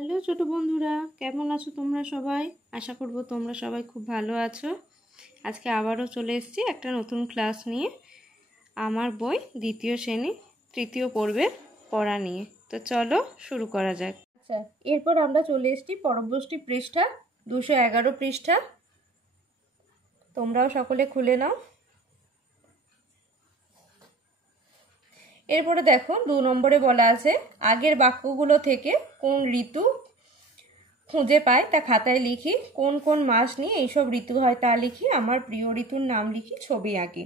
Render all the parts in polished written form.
Hello ছোট বন্ধুরা, কেমন আছো তোমরা সবাই? আশা করব তোমরা সবাই খুব ভালো আছো। আজকে আবারও চলে এসেছি একটা নতুন ক্লাস নিয়ে, আমার বই দ্বিতীয় শ্রেণী তৃতীয় পর্বের পড়া নিয়ে। তো চলো শুরু করা যাক। আচ্ছা, এরপর আমরা চলে এসেছি পরবর্তী পৃষ্ঠা 211 পৃষ্ঠা। তোমরাও সকলে খুলে নাও। এরপরে দেখো 2 নম্বরে বলা আছে, আগের বাক্যগুলো থেকে কোন ঋতু খুঁজে পাই তা খাতায় লিখি, কোন কোন মাস নিয়ে এইসব ঋতু হয় তা লিখি, আমার প্রিয় ঋতুর নাম লিখি, ছবি আঁকি।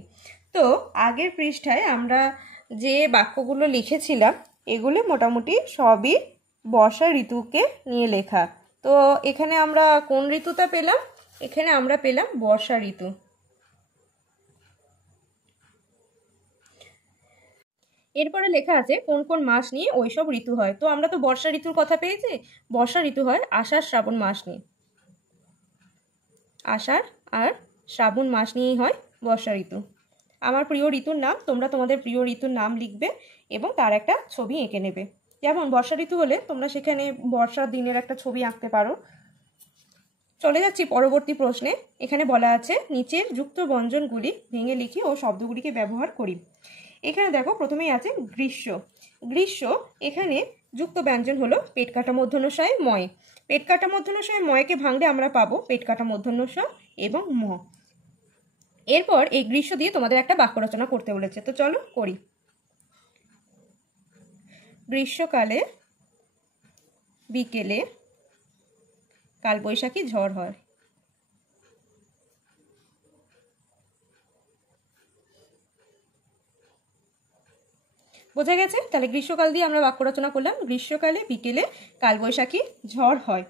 তো আগের পৃষ্ঠায় আমরা যে বাক্যগুলো লিখেছিলাম এগুলো মোটামুটি সবই বর্ষা ঋতুকে নিয়ে লেখা। তো এখানে আমরা কোন ঋতুটা পেলাম? এখানে আমরা পেলাম বর্ষা ঋতু। এরপরে লেখা আছে কোন কোন মাস নিয়ে ওইসব ঋতু হয়। তো আমরা তো বর্ষা ঋতুর কথা পেয়েছি। বর্ষা ঋতু হয় আষাঢ় শ্রাবণ মাস নিয়ে। আষাঢ় আর শ্রাবণ মাস নিয়েই হয় বর্ষা ঋতু। আমার প্রিয় ঋতুর নাম, তোমরা তোমাদের প্রিয় ঋতুর নাম লিখবে এবং তার একটা ছবি এঁকে নেবে। যেমন বর্ষা ঋতু হলে তোমরা সেখানে বর্ষার দিনের একটা ছবি আঁকতে পারো। চলে যাচ্ছি পরবর্তী প্রশ্নে। এখানে বলা আছে নিচের যুক্ত ব্যঞ্জনগুলি ভেঙে লিখি ও শব্দগুলিকে ব্যবহার করি। এখানে দেখো প্রথমেই আছে গ্রীষ্ম। গ্রীষ্ম এখানে যুক্ত ব্যঞ্জন হলো পেট কাটা মূর্ধন্য ষ ময়। পেট কাটা মূর্ধন্য ষ ময়কে ভাঙলে আমরা পাবো পেট কাটা মূর্ধন্য ষ এবং ম। এরপর এই গ্রীষ্ম দিয়ে তোমাদের একটা বাক্য রচনা করতে বলেছে, তো চলো করি। গ্রীষ্মকালে বিকেলে কালবৈশাখী ঝড় হয়। বোঝা গেছে? তাহলে গ্রীষ্মকাল দিয়ে আমরা বাক্য রচনা করলাম, গ্রীষ্মকালে বিকেলে কালবৈশাখী ঝড় হয়।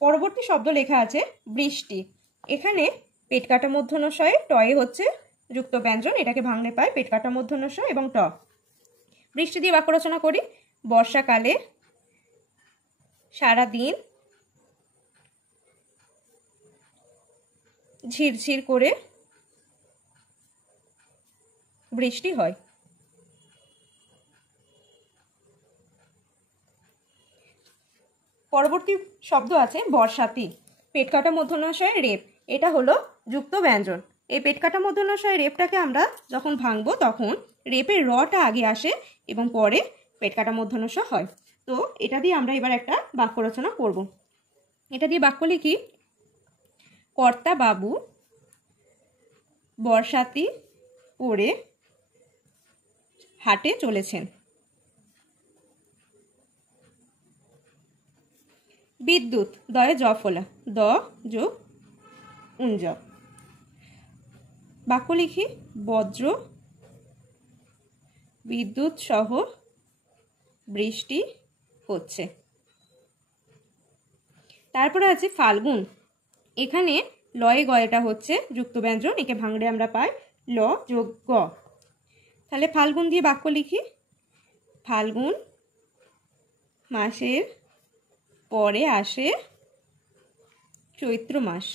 পরবর্তী শব্দ লেখা আছে বৃষ্টি। এখানে পেট কাটা মূর্ধন্য ষ টয়ে হচ্ছে যুক্ত ব্যঞ্জন, এটাকে ভাঙলে পাই পেট কাটা মূর্ধন্য ষ এবং ট। বৃষ্টি দিয়ে বাক্য রচনা করি। বর্ষাকালে সারাদিন ঝিরঝির করে বৃষ্টি হয়। পরবর্তী শব্দ আছে বর্ষাতি। পেট কাটা মূর্ধন্য ষ রেপ, এটা হলো যুক্ত ব্যঞ্জন। এই পেট কাটা মূর্ধন্য ষ রেপটাকে আমরা যখন ভাঙবো তখন রেপের রটা আগে আসে এবং পরে পেট কাটা মূর্ধন্য ষ হয়। তো এটা দিয়ে আমরা এবার একটা বাক্য রচনা করব। এটা দিয়ে বাক্য লিখি, কর্তা বাবু বর্ষাতি পরে হাটে চলেছেন। বিদ্যুৎ দয়ে জ ফোলা, দ যোগ উঞ্জ। বাক্য লিখি, বজ্র বিদ্যুৎ সহ বৃষ্টি হচ্ছে। তারপরে আছে ফাল্গুন। এখানে লয়ে গয়টা হচ্ছে যুক্ত ব্যঞ্জন, একে ভাঙলে আমরা পাই ল যোগ গ। তাহলে ফাল্গুন দিয়ে বাক্য লিখি, ফাল্গুন মাসের পরে আসে চৈত্র মাস।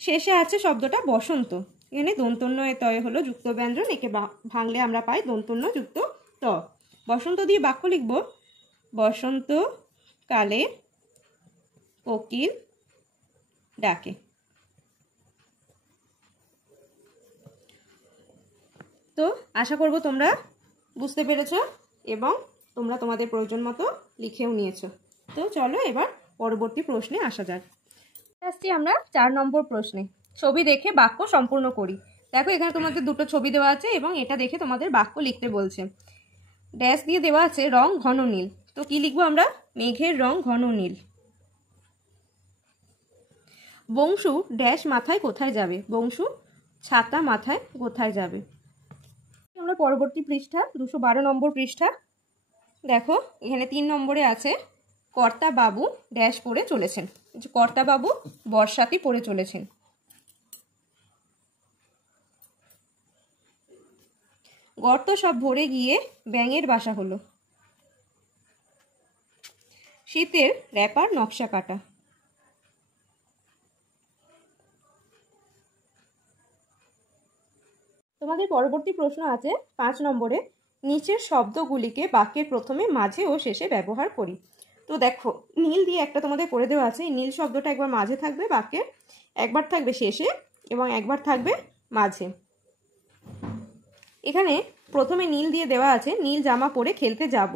শেষে আছে শব্দটা বসন্ত। এখানে দন্তন্য তয় হলো যুক্ত ব্যঞ্জন, একে ভাঙলে আমরা পাই দন্তন্য যুক্ত ত। বসন্ত দিয়ে বাক্য লিখব, বসন্ত কালে কোকিল ডাকে। তো আশা করব তোমরা বুঝতে পেরেছ এবং তোমরা তোমাদের প্রয়োজন মতো লিখেও নিয়েছ। তো চলো এবার পরবর্তী প্রশ্নে আসা যাক। আসছি আমরা 4 নম্বর প্রশ্নে। ছবি দেখে বাক্য সম্পূর্ণ করি। দেখো এখানে তোমাদের দুটো ছবি দেওয়া আছে এবং এটা দেখে তোমাদের বাক্য লিখতে বলছে। ড্যাশ দিয়ে দেওয়া আছে রং ঘন নীল। তো কি লিখবো আমরা? মেঘের রং ঘন নীল। বংশু ড্যাশ মাথায় কোথায় যাবে? বংশু ছাতা মাথায় কোথায় যাবে? আমরা পরবর্তী পৃষ্ঠা 212 নম্বর পৃষ্ঠা। দেখো এখানে 3 নম্বরে আছে কর্তা বাবু ড্যাশ পরে চলেছেন। কর্তা বাবু বর্ষাতি পরে চলেছেন। গর্ত সব ভরে গিয়ে ব্যাঙের বাসা হলো। শীতের র্যাপার নকশা কাটা। তোমাদের পরবর্তী প্রশ্ন আছে 5 নম্বরে, নিচের শব্দগুলিকে বাক্যের প্রথমে, মাঝে ও শেষে ব্যবহার করি। তো দেখো, নীল দিয়ে একটা তোমাদের করে দেওয়া আছে। এই নীল শব্দটা একবার মাঝে থাকবে বাক্যের, একবার থাকবে শেষে এবং একবার থাকবে মাঝে। এখানে প্রথমে নীল দিয়ে দেওয়া আছে, নীল জামা পরে খেলতে যাব।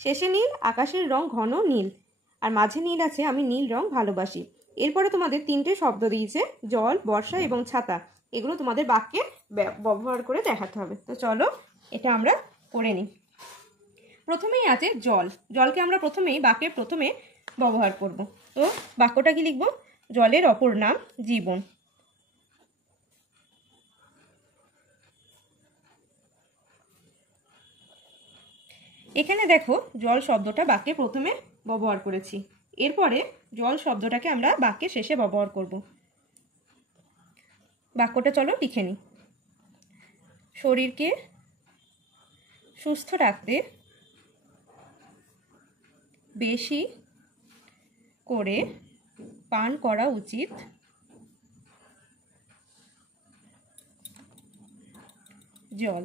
শেষে নীল, আকাশের রং ঘন নীল। আর মাঝে নীল আছে, আমি নীল রং ভালোবাসি। এরপরে তোমাদের তিনটে শব্দ দিয়েছে, জল, বর্ষা এবং ছাতা। এগুলো তোমাদের বাক্যে ব্যবহার করে দেখাতে হবে। তো চলো এটা আমরা করে নিই। প্রথমেই আছে জল। জলকে আমরা প্রথমেই বাক্যের প্রথমে ব্যবহার করব। তো বাক্যটা কি লিখব? জলের অপর নাম জীবন। এখানে দেখো, জল শব্দটা বাক্যে প্রথমে ব্যবহার করেছি। এরপরে জল শব্দটাকে আমরা বাক্যের শেষে ব্যবহার করব। বাক্যটা চলো লিখে নিই। শরীরকে সুস্থ রাখতে বেশি করে পান করা উচিত জল।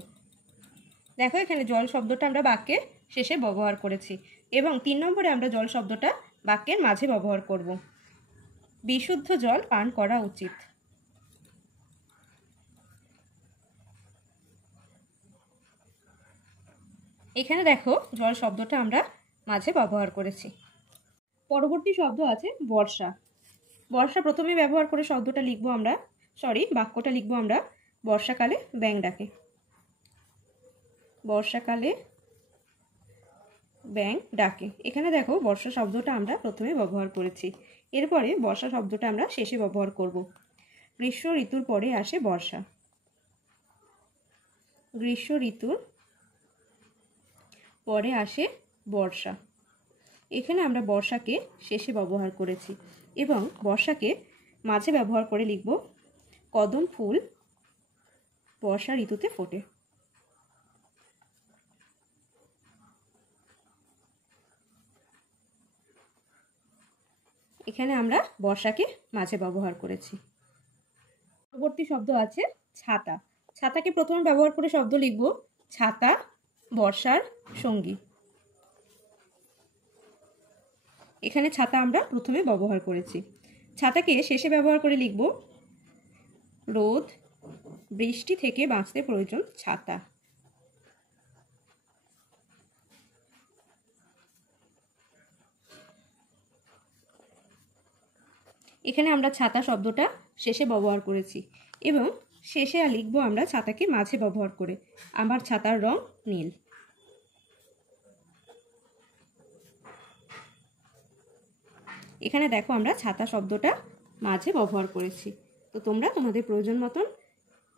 দেখো, এখানে জল শব্দটা আমরা বাক্যের শেষে ব্যবহার করেছি এবং 3 নম্বরে আমরা জল শব্দটা বাক্যের মাঝে ব্যবহার করব। বিশুদ্ধ জল পান করা উচিত। এখানে দেখো, জল শব্দটা আমরা মাঝে ব্যবহার করেছি। পরবর্তী শব্দ আছে বর্ষা। বর্ষা প্রথমে ব্যবহার করে শব্দটা লিখবো আমরা, বাক্যটা লিখবো আমরা, বর্ষাকালে ব্যাঙ ডাকে। বর্ষাকালে ব্যাঙ ডাকে। এখানে দেখো, বর্ষা শব্দটা আমরা প্রথমে ব্যবহার করেছি। এরপরে বর্ষা শব্দটা আমরা শেষে ব্যবহার করব। গ্রীষ্ম ঋতুর পরে আসে বর্ষা। গ্রীষ্ম ঋতুর পরে আসে বর্ষা। এখানে আমরা বর্ষাকে শেষে ব্যবহার করেছি এবং বর্ষাকে মাঝে ব্যবহার করে লিখব, কদম ফুল বর্ষা ঋতুতে ফোটে। এখানে আমরা বর্ষাকে মাঝে ব্যবহার করেছি। পরবর্তী শব্দ আছে ছাতা। ছাতাকে প্রথমে ব্যবহার করে শব্দ লিখব, ছাতা বর্ষার সঙ্গী। এখানে ছাতা আমরা প্রথমে ব্যবহার করেছি। ছাতাকে শেষে ব্যবহার করে লিখব, রোদ বৃষ্টি থেকে বাঁচতে প্রয়োজন ছাতা। এখানে আমরা ছাতা শব্দটা শেষে ব্যবহার করেছি এবং শেষে লিখবো আমরা ছাতাকে মাঝে ব্যবহার করে, আমার ছাতার রং নীল। এখানে দেখো, আমরা ছাতা শব্দটা মাঝে ব্যবহার করেছি। তো তোমরা তোমাদের প্রয়োজন মতন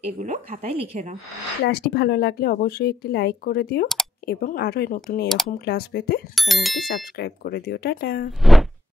এগুলো খাতায় লিখে নাও। ক্লাসটি ভালো লাগলে অবশ্যই একটি লাইক করে দিও এবং আরও নতুন এরকম ক্লাস পেতে চ্যানেলটি সাবস্ক্রাইব করে দিও। টাটা।